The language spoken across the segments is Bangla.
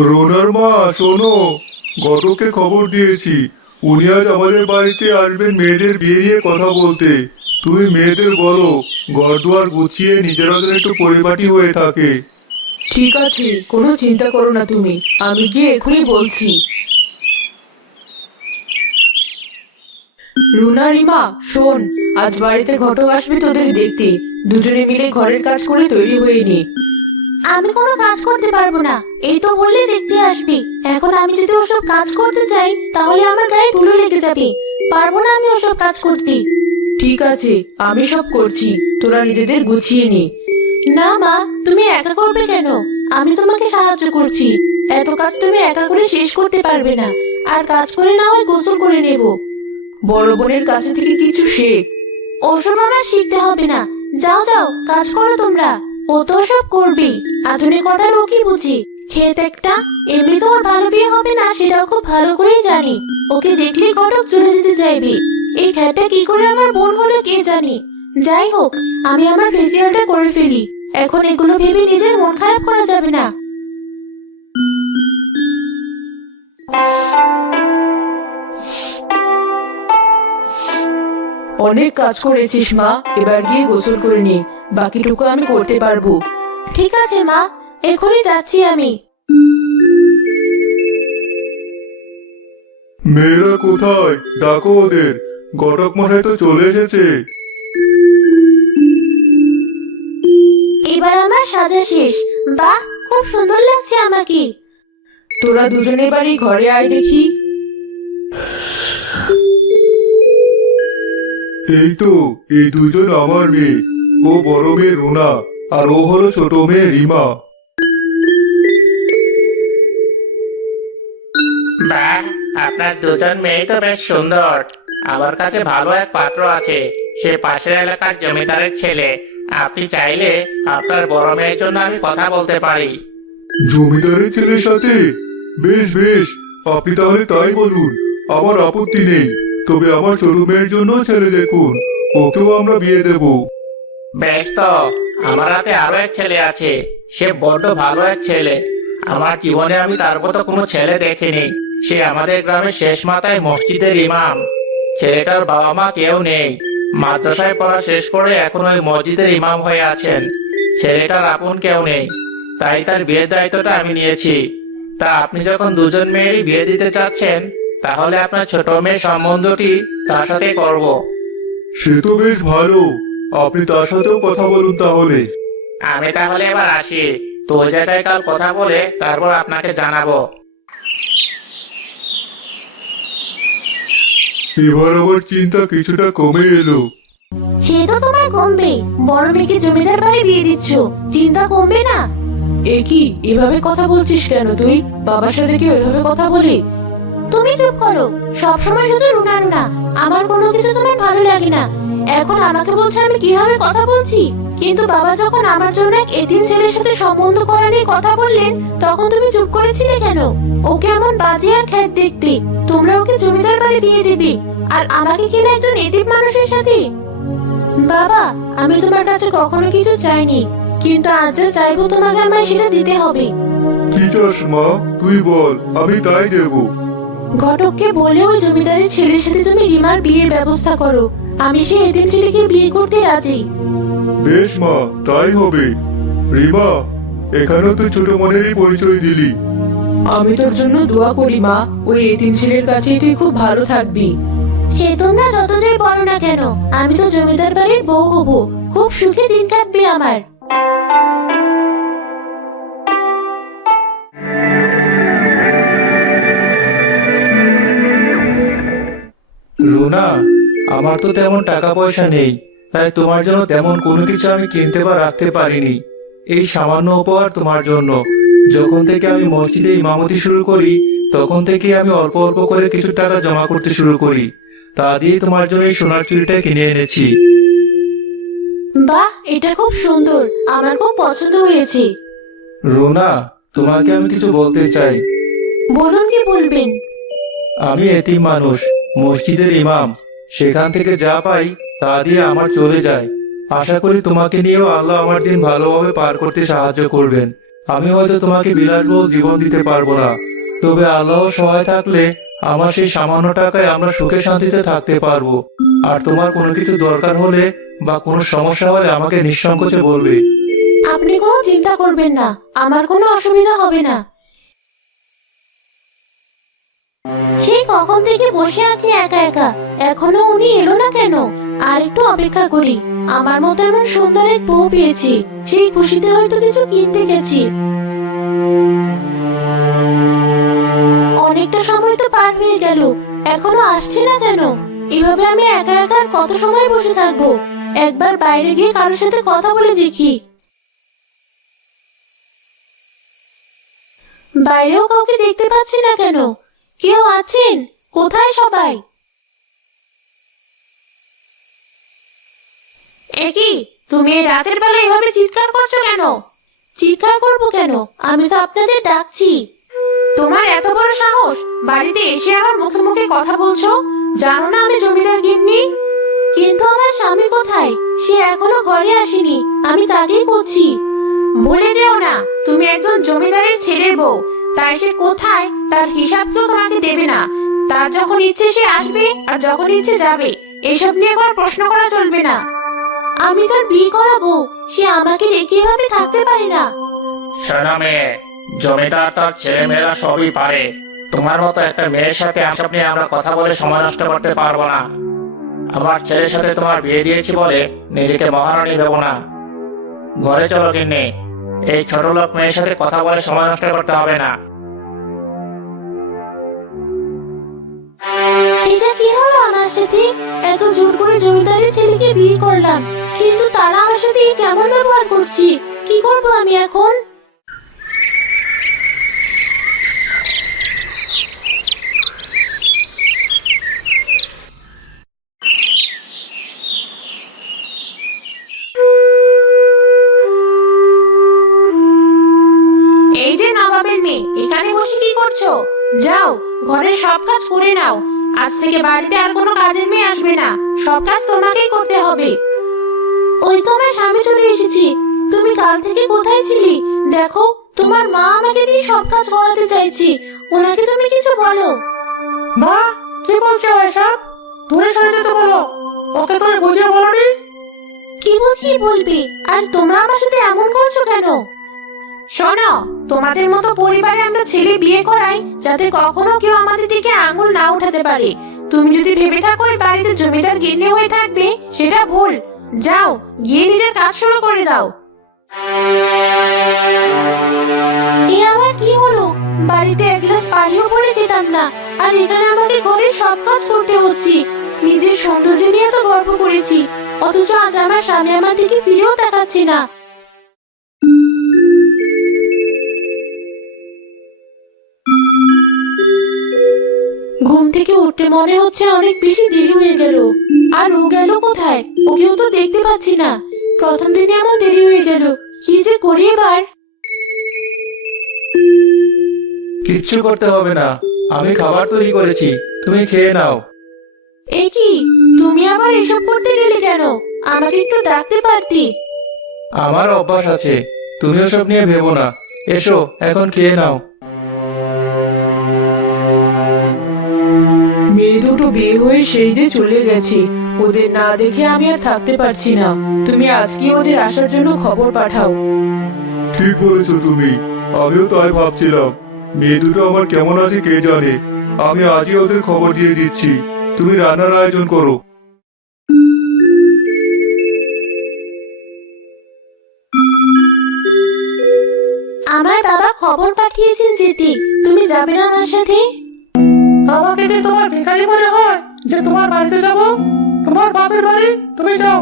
রোনার মা, শোনো, ঘটককে খবর দিয়েছি। উনি আজ আমাদের বাড়িতে আসবেন মেয়েদের বিয়ে নিয়ে কথা বলতে। তুমি মেয়েদের বলো ঘর দুয়ার গুছিয়ে নিজেরা যেন একটু পরিপাটি হয়ে থাকে। ঠিক আছে, কোনো চিন্তা করো না তুমি, আমি গিয়ে এখনই বলছি। রুনা, রিমা, শোন, আজ বাড়িতে ঘটক আসবে তোদের দেখতে। দুজনে মিলে ঘরের কাজ করে তৈরি হয়ে নি। আমি কোনো কাজ করতে পারবো না, এই তো বললে দেখতে আসবি। এখন আমি যদি ওসব কাজ করতে চাই তাহলে আমার গায়ে ধুলো লেগে যাবে। পারবো না আমি ওসব কাজ করতে। ঠিক আছে, আমি সব করছি, তোরা নিজেদের গুছিয়ে নি। না মা, তুমি একা করবে কেন? আমি তোমাকে সাহায্য করছি। এত কাজ তুমি একা করে শেষ করতে পারবে না। আর কাজ করে না হয় গোসল করে নেব। বড় বোনের কাছে থেকে কিছু শেখ। ওসব আমার শিখতে হবে না। যাও যাও, কাজ করো তোমরা। ও তো সব করবেই, আধুনিকতার ও কি বুঝি। ক্ষেত একটা, এমনি তো ওর ভালো বিয়ে হবে না সেটাও খুব ভালো করেই জানি। ওকে দেখলেই ঘটক চলে যেতে চাইবে। এই ক্ষেতটা কি করে আমার বোন হলো কে জানি। যাই হোক, আমি আমার ফেসিয়ালটা করে ফেলি। এখন এগুলো ভেবে নিজের মন খারাপ করা যাবে না। অনেক কাজ করেছিস মা, এবার গিয়ে গোসল করে নি, বাকিটুকু আমি করতে পারবো। ঠিক আছে মা, এখনই যাচ্ছি আমি। মেয়েরা কোথায়? ডাকো ওদের। ঘটক মশাই তো চলে এসেছে। এবার আমার সাজা শেষ। বাহ, খুব সুন্দর লাগছে আমাকে। তোরা দুজনে বাড়ি ঘরে আয় দেখি। এই তো, এই দুজন আমার মেয়ে। ও বড় মেয়ে রুনা, আর ও হলো ছোট মেয়ে রিমা। বাহ, আপনার দুজন মেয়ে তো বেশ সুন্দর। আমার কাছে ভালো এক পাত্র আছে, সে পাশের এলাকার জমিদারের ছেলে। আপনি চাইলে আপনার বড় মেয়ের জন্য আমি কথা বলতে পারি। জমিদারের ছেলের সাথে? বেশ বেশ, আপনি তাহলে তাই বলুন, আমার আপত্তি নেই। তবে আমার ছোট মেয়ের জন্য ছেলে দেখুন, ওকেও আমরা বিয়ে দেব। বেশ তো, আমার হাতে আরো এক ছেলে আছে। সে বড্ড ভালো এক ছেলে। আমার জীবনে আমি তার মতো কোনো ছেলে দেখিনি। সে আমাদের গ্রামের শেষ মাথায় মসজিদের ইমাম। ছেলেটার বাবা মা কেউ নেই। মাদ্রাসায় পড়া শেষ করে এখন ওই মসজিদের ইমাম হয়ে আছেন। ছেলেটার আপন কেউ নেই, তাই তার বিয়ের দায়িত্বটা আমি নিয়েছি। তা আপনি যখন দুজন মেয়েরই বিয়ে দিতে চাচ্ছেন, তাহলে আপনার ছোট মেয়ের সম্বন্ধটি তার সাথে করব। সে তো বেশ ভালো, আপনি তার সাথেও কথা বলুন তাহলে। আমি তাহলে এবার আসি। তো ওই জায়গায় কাল কথা বলে তারপর আপনাকে জানাবো। এবার আমার চিন্তা কিছুটা কমে এলো। সে তো তোমার কমবে, বড় মেয়েকে জমিদার বাড়ি বিয়ে দিচ্ছ, চিন্তা কমবে না? এ কি, এভাবে কথা বলছিস কেন তুই? বাবার সাথে কি ওইভাবে কথা বলি? তুমি চুপ করো, সবসময় শুধু রুনা রুনা। আমার কোনো কিছু তোমার ভালো লাগে না। এখন আমাকে বলছো আমি কিভাবে কথা বলছি, কিন্তু বাবা যখন আমার জন্য এক এতিম ছেলের সাথে সম্বন্ধ করা নিয়ে কথা বললেন, তখন তুমি চুপ করেছিলে কেন? ওকে এমন বাজে আর খ্যাত দেখতে, তোমরা ওকে জমিদার বাড়ি বিয়ে দেবে, আর আমাকে কিনা একজন এতিম মানুষের সাথে। বাবা, আমি তোমার কাছে কখনো কিছু চাইনি, কিন্তু আজ যা চাইবো তোমাকে আমায় সেটা দিতে হবে। কি চাস মা, তুই বল, আমি তাই দেব। ঘটককে বলে ওই জমিদারের ছেলের সাথে তুমি রিমার বিয়ের ব্যবস্থা করো। আমি সেই এতিম ছেলেকে বিয়ে করতে রাজি। বেশ মা, তাই হবে। রিমা, এখানেও তুই ছোট মনেরই পরিচয় দিলি। আমি তোর জন্য দোয়া করি মা, ওই এতিম ছেলের কাছেই তুই খুব ভালো থাকবি। সে তোমরা যত যাই বলো না কেন, আমি তো জমিদার বাড়ির বউ হব। খুব সুখে দিন কাটবে আমার। রুনা, আমার তো তেমন টাকা পয়সা নেই, তাই তোমার জন্য তেমন কোনো কিছু আমি কিনতে বা রাখতে পারিনি। এই সামান্য উপহার তোমার জন্য। যখন থেকে আমি মসজিদে ইমামতি শুরু করি, তখন থেকে আমি অল্প অল্প করে কিছু টাকা জমা করতে শুরু করি। তা দিয়ে তোমার জন্য এই সোনার চুড়িটা কিনে এনেছি। বাহ, এটা খুব সুন্দর, আমার খুব পছন্দ হয়েছে। রুনা, তোমাকে আমি কিছু বলতে চাই। বলুন, কি বলবেন? আমি এতিম মানুষ, মসজিদের ইমাম। সেখান থেকে যা পাই তা দিয়ে আমার চলে যায়। আশা করি তোমাকে নিয়েও আল্লাহ আমার দিন ভালোভাবে পার করতে সাহায্য করবেন। আমি হয়তো তোমাকে বিলাসবহুল জীবন দিতে পারবো না, তবে আল্লাহ সহায় থাকলে আমার সেই সামান্য টাকায় আমরা সুখে শান্তিতে থাকতে পারবো। আর তোমার কোনো কিছু দরকার হলে বা কোনো সমস্যা হলে আমাকে নিঃসংকোচে বলবে। আপনি কোনো চিন্তা করবেন না, আমার কোনো অসুবিধা হবে না। সেই কখন থেকে বসে আছি একা একা, এখনো উনি এলো না কেন? আর একটু অপেক্ষা করি। আমার মতো এমন সুন্দর এক বউ পেয়েছি, সেই খুশিতে হয়তো কিছু কিনতে গেছি। অনেকটা সময় তো পার হয়ে গেল, এখনো আসছে না কেন? এভাবে আমি একা একা আর কত সময় বসে থাকবো? একবার বাইরে গিয়ে কারোর সাথে কথা বলে দেখি। বাইরেও কাউকে দেখতে পাচ্ছি না কেন? কেউ আছেন? কোথায় সবাই? একই, তুমি এই রাতের বেলা এভাবে চিৎকার করছো কেন? চিৎকার করবো কেন? আমি তো আপনাদের ডাকছি। তোমার এত বড় সাহস, বাড়িতে এসে আমার মুখে মুখে কথা বলছো? জানো না আমি জমিদার গিন্নি? কিন্তু আমার স্বামী কোথায়? সে এখনো ঘরে আসেনি, আমি তাকেই খুঁজছি। ভুলে যেও না, তুমি একজন জমিদারের ছেলের বউ, তাই সে কোথায় তার হিসাব কেউ তোমাকে দেবে না। তার যখন ইচ্ছে সে আসবে, আর যখন ইচ্ছে যাবে। এসব নিয়ে কোনো প্রশ্ন করা চলবে না। আমি তার বিয়ে করাবো, সে আমাকে রেখে এভাবে থাকতে পারে না। শোনো মেয়ে, জমিদার তার ছেলে মেয়েরা সবই পারে। তোমার মতো একটা মেয়ের সাথে এসব নিয়ে আমরা কথা বলে সময় নষ্ট করতে পারবো না। আমার ছেলের সাথে তোমার বিয়ে দিয়েছি বলে নিজেকে মহারানী ভেবো না। ঘরে চলো গিন্নি, এই ছোট লোক মেয়ের সাথে কথা বলে সময় নষ্ট করতে হবে না। এটা কি হলো আমার সাথে? এত জোর করে জমিদারের ছেলেকে বিয়ে করলাম, কিন্তু তারা আমার সাথে কেমন ব্যবহার করছে? কি করব আমি এখন? এই যে নবাবের মেয়ে, এখানে বসে কি করছো? যাও, ঘরের সব কাজ করে নাও। আজ থেকে বাড়িতে আর কোনো কাজের মেয়ে আসবে না, সব কাজ তোমাকেই করতে হবে। ওই তো আমার স্বামী চলে এসেছি। তুমি কাল থেকে কোথায় ছিলি? দেখো, তোমার মা আমাকে দিয়ে সব কাজ করাতে চাইছি, ওনাকে তুমি কিছু বলো। মা, কি বলছো এসব? দূরে সরে যেতে বলো, ওকে তুমি বুঝিয়ে বলনি? কি বুঝিয়ে বলবে? আর তোমরা আমার সাথে এমন করছো কেন? শোনো, তোমাদের মতো পরিবারে আমরা ছেলে বিয়ে করাই যাতে কখনো কেউ আমাদের দিকে আঙুল না উঠাতে পারে। তুমি যদি ভেবে থাকো এই বাড়িতে জমিদার গিন্নি হয়ে থাকবে, সেটা ভুল। যাও, গিয়ে নিজের কাজ শুরু করে দাও। এ আবার কি হলো? বাড়িতে এক গ্লাস পানিও পরে খেতাম না, আর এখানে আমাকে ঘরের সব কাজ করতে হচ্ছে। নিজের সৌন্দর্য নিয়ে তো গর্ব করেছি, অথচ আজ আমার স্বামী আমার দিকে ফিরেও তাকাচ্ছে না। ঘুম থেকে উঠতে মনে হচ্ছে অনেক বেশি দেরি হয়ে গেল। আর ও গেল কোথায়? ওকেও তো দেখতে পাচ্ছি না। প্রথম দিনে এমন দেরি হয়ে গেল, কি যে করি এবার? কিচ্ছু করতে হবে না, আমি খাবার তৈরি করেছি, তুমি খেয়ে নাও। এ কি, তুমি আবার এসব করতে গেলে কেন? আমাকে একটু ডাকতে পারতি। আমার অভ্যাস আছে, তুমি ওসব নিয়ে ভেবো না। এসো, এখন খেয়ে নাও। মেয়ে দুটো বিয়ে হয়ে সেই যে চলে গেছে, ওদের না দেখে আমি আর থাকতে পারছি না। তুমি আজকে ওদের আসার জন্য খবর পাঠাও। ঠিক বলেছো তুমি, আমিও তাই ভাবছিলাম। মেয়ে দুটো আমার কেমন আছে কে জানে। আমি আজই ওদের খবর দিয়ে দিচ্ছি। তুমি রান্নার আয়োজন করো। আমার বাবা খবর পাঠিয়েছেন যেতে, তুমি যাবে না আমার সাথে? আমাকে কি তোমার ভিখারি মনে হয় যে তোমার বাড়িতে যাব? তোমার বাপের বাড়ি, তুমি যাও।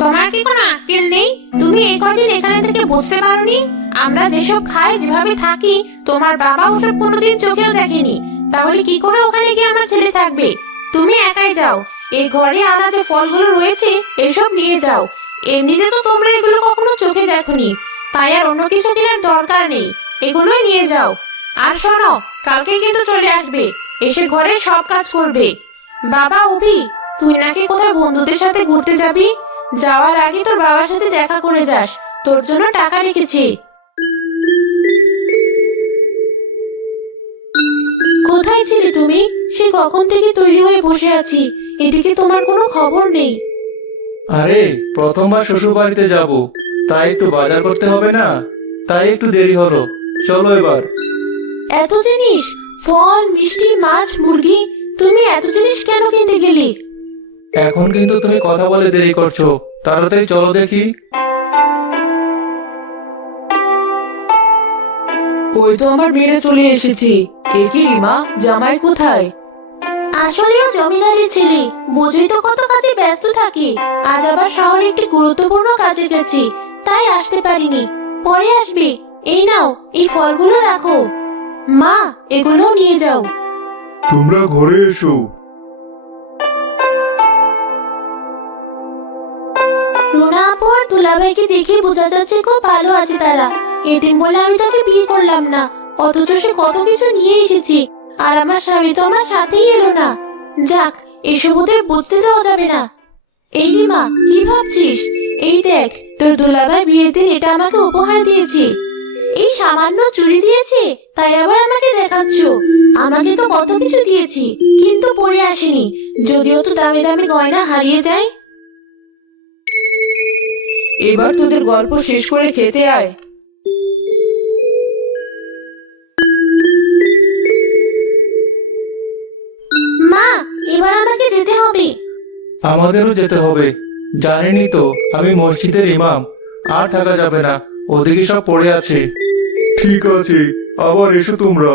তোমার কি কোনো আক্কেল নেই? তুমি এই কয়দিন এখানে থেকে বুঝতে পারোনি আমরা যেসব খাই, যেভাবে থাকি, তোমার বাবা ওসব কোনোদিন চোখেও দেখেনি। তাহলে কি করে ওখানে গিয়ে আমার ছেলে থাকবে? তুমি একাই যাও, এই ঘরে আনা যে ফলগুলো রয়েছে এসব নিয়ে যাও। এমনিতে তো তোমরা এগুলো কখনো চোখে দেখোনি, তাই আর অন্য কিছু কেনার দরকার নেই, এগুলোই নিয়ে যাও। আর শোনো, কালকে কিন্তু চলে আসবে, এসে ঘরের সব কাজ করবে। বাবা অভি, তুই নাকি কোথায় বন্ধুদের সাথে ঘুরতে যাবি? যাওয়ার আগে তোর বাবার সাথে দেখা করে যাস, তোর জন্য টাকা রেখেছি। কোথায় ছিলে তুমি? সে কখন থেকে তৈরি হয়ে বসে আছি, এদিকে তোমার কোনো খবর নেই। আরে প্রথমবার শ্বশুর বাড়িতে যাব, তাই একটু বাজার করতে হবে না, তাই একটু দেরি হলো। চলো এবার। এত জিনিস, ফল, মিষ্টি, মাছ, মুরগি, তুমি এত জিনিস কেন কিনতে গেলে? এখন কিন্তু তুমি কথা বলে দেরি করছো, তাড়াতাড়ি চলো দেখি। ওই তো আমার মেয়েরা চলে এসেছে। এ কি রিমা, জামাই কোথায়? আসলেও জমিদারের ছেলে, বুঝই তো কত কাজে ব্যস্ত থাকে। আজ আবার শহরে একটি গুরুত্বপূর্ণ কাজে গেছি, তাই আসতে পারিনি। পরে আসবে। এই নাও, এই ফলগুলো রাখো। মা, এগুলো নিয়ে যাও। তোমরা ঘরে এসো। রুনা আপু আর দুলাভাইকে দেখে বোঝা যাচ্ছে খুব ভালো আছে তারা। এদিন বলে আমি তাকে বিয়ে করলাম না, অথচ সে কত কিছু নিয়ে এসেছে, আর আমার স্বামী তো আমার সাথেই এলো না। যাক, এসব ওদের বুঝতে দেওয়া যাবে না। এই রিমা, কি ভাবছিস? এই দেখ, তোর দুলাভাই বিয়ের দিন এটা আমাকে উপহার দিয়েছে। এই সামান্য চুড়ি দিয়েছে, তাই আবার আমাকে দেখাচ্ছ? আমাকে তো কত কিছু দিয়েছি, কিন্তু পরে আসেনি। যদিও তো দামি দামি গয়না হারিয়ে যায়। এবার তোদের গল্প শেষ করে খেতে আয়। মা, এবার আমাকে যেতে হবে। আমাদেরও যেতে হবে। জানেনই তো আমি মসজিদের ইমাম, আর থাকা যাবে না, ওদিকে সব পড়ে আছে। ঠিক আছে, আবার এসো তোমরা।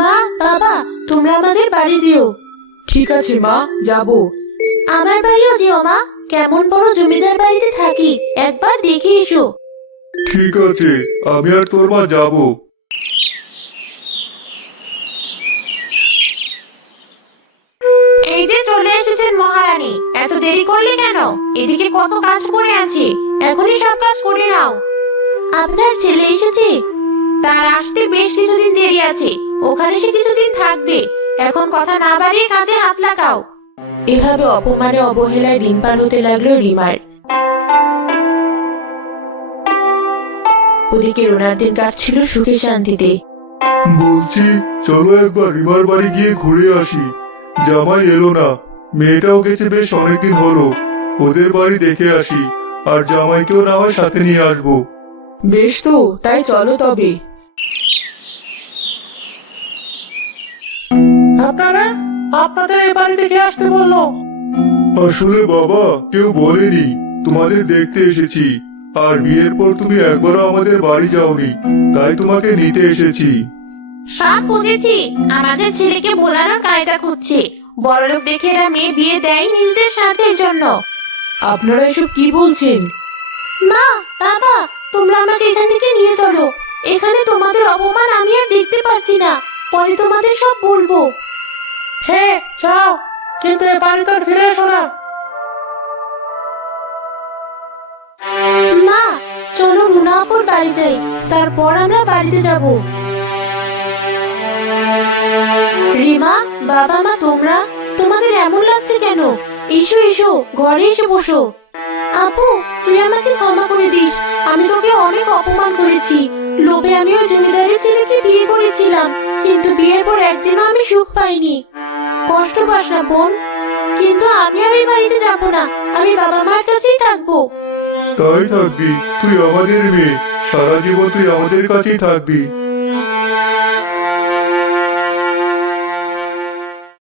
মা, বাবা, তোমরা আমাদের বাড়ি যেও। ঠিক আছে মা, যাব। আমার বাড়িও যেও মা। কেমন বড় জমিদার বাড়িতে থাকি, একবার দেখে এসো। ঠিক আছে, আমি আর তোর মা যাবো। এই যে চলে এসেছেন মহারানী, এত দেরি করলে কেন? এদিকে কত কাজ পড়ে আছে, এখনই সব কাজ করে নাও। আপনার ছেলে এসেছে? তার আসতে বেশ কিছুদিন দেরি আছে, ওখানে সে কিছুদিন থাকবে। এখন কথা না বাড়িয়ে কাজে হাত লাগাও। এভাবে অপমানে অবহেলায় দিন পার হতে লাগলো রিমার। ওদিকে রোনার দিন কাটছিল সুখে শান্তিতে। বলছি, চলো একবার রিমার বাড়ি গিয়ে ঘুরে আসি। জামাই এলো না, মেয়েটাও গেছে বেশ অনেকদিন হলো। ওদের বাড়ি দেখে আসি, আর জামাইকেও না হয় সাথে নিয়ে আসবো। বেশ তো, তাই চলো তবে। আপনারা আপনাদের এই বাড়ি দেখে আসতে বললো? আসলে বাবা, কেউ বলেনি, তোমাদের দেখতে এসেছি। আর বিয়ের পর তুমি একবারও আমাদের বাড়ি যাওনি, তাই তোমাকে নিতে এসেছি। সব বুঝেছি, আমাদের ছেলেকে বোলানোর কায়দা খুঁজছে। বড়লোক দেখে এরা মেয়ে বিয়ে দেয় নিজেদের স্বার্থের জন্য। আপনারা এসব কি বলছেন? মা, বাবা, তোমরা আমাকে এখান থেকে নিয়ে চলো। এখানে তোমাদের অপমান আমি আর দেখতে পারছি না। পরে তোমাদের সব বলবো। হ্যাঁ যাও, কিন্তু এ বাড়িতে আর ফিরে এসো না। মা, চলো রুনা আপুর বাড়ি যাই, তারপর আমরা বাড়িতে যাব। রিমা, বাবা মা, তোমাদের এমন লাগছে কেন? এসো এসো, ঘরে এসে বসো। আপু, তুই আমাকে ক্ষমা করে দিস। আমি তোকে অনেক অপমান করেছি। লোভে আমি ওই জমিদারের ছেলেকে বিয়ে করেছিলাম, কিন্তু বিয়ের পর একদিনও আমি সুখ পাইনি। কষ্ট পাস না বোন, কিন্তু আমি আর এই বাড়িতে যাব না। আমি বাবা মার কাছেই থাকবো। তাই থাকবি, তুই আমাদের মেয়ে, সারা জীবন তুই আমাদের কাছেই থাকবি।